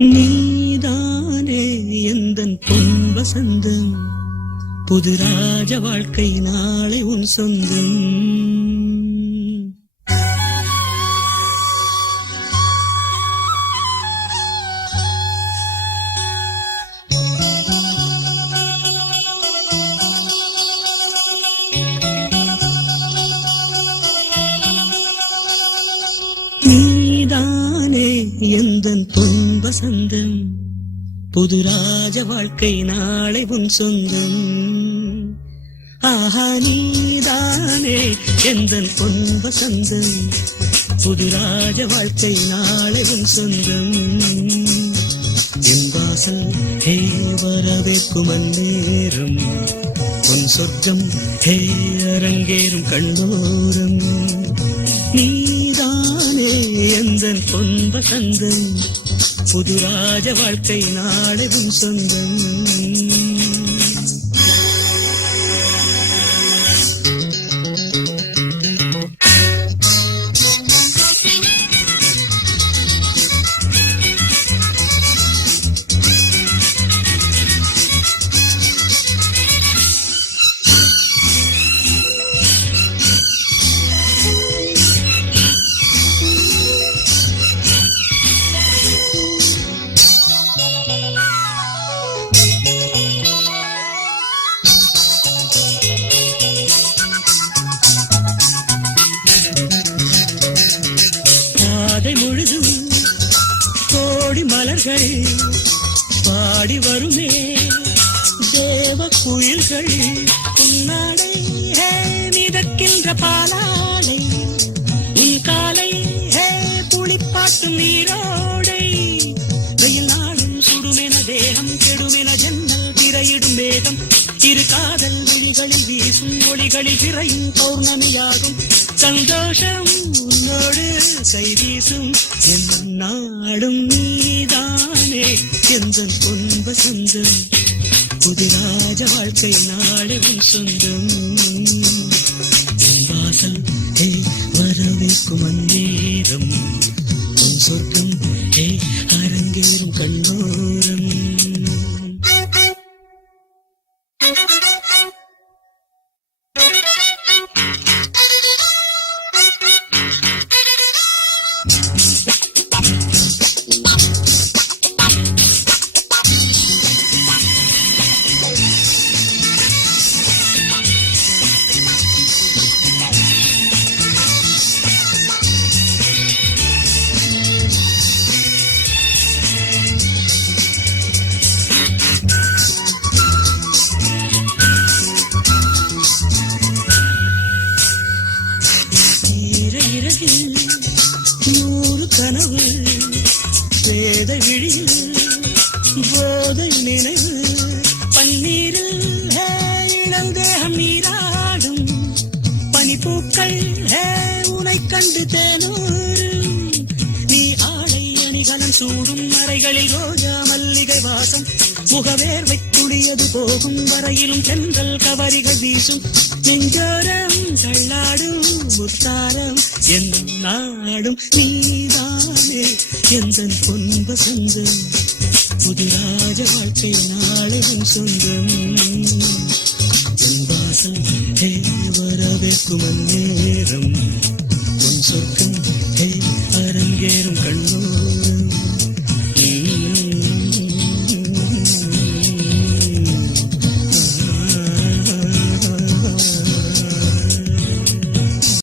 நீதானே எந்தன் பொன் வசந்தம், புது ராஜ வாழ்க்கை நாளை உன் சொந்தம். நீதானே எந்தன் பொன் வசந்தம், புது ராஜ வாழ்க்கை நாளை உன் சொந்தம். ஆஹா நீதானே எந்தன் பொன் வசந்தம், புது ராஜ வாழ்க்கை நாளை உன் சொந்தம். என் வாசல் ஹே வரவேற்கும் அந்நேரம், உன் சொர்க்கம் ஹே அரங்கேறும் கண்ணோரம். நீதானே எந்தன் பொன் வசந்தம், புது ராஜ வாழ்க்கை நாளை உன் சொந்தம். பாதை முழுதும் கோடி மலர்கள் பாடி வருமே தேவ குயில்கள், உன்னாடை ஹே மிதக்கின்ற பாலாடை, உன் காலை ஹே புளிப்பாட்டும் நீரோடை. வெயில் நாளும் சுடுமென தேகம் கெடுமென ஜன்னல் திரையிடும் வேகம், இரு காதல் விழிகளில் வீசும் ஒளிகளில் திரையும் பௌர்ணமியாகும். சந்தோஷம் உன்னோடு கை வீசும் என்னாடும். நீதானே எந்தன் பொன் வசந்தம், புது ராஜ வாழ்க்கை நாளை உன் சொந்தம். என் வாசல் ஹே வரவேற்கும் அந்நேரம், உன் சொர்க்கம் ஹே அரங்கேறும் கண்ணோரம். நூறு கனவு வேத விழியில் போதை நினைவு, பன்னீரில் இளந்தேகம் நீராடும், பனிப்பூக்கள் உனை கண்டு தேனூரும். நீ ஆடை அணிகலன் சூடும் அறைகளில் ரோஜா மல்லிகை வாசம், முகவேர்வை துளியது போகும் வரையிலும் தென்றல் கவரிகள் வீசும். நெஞ்சோரம் தள்ளாடும் முத்தாரம் என் நாடும். நீதானே எந்தன் பொன் வசந்தம், புது ராஜ வாழ்க்கை நாளை உன் சொந்தம். என் வாசல் ஹே வரவேற்கும் அந்நேரம், உன் சொர்க்கம் ஹே அரங்கேறும்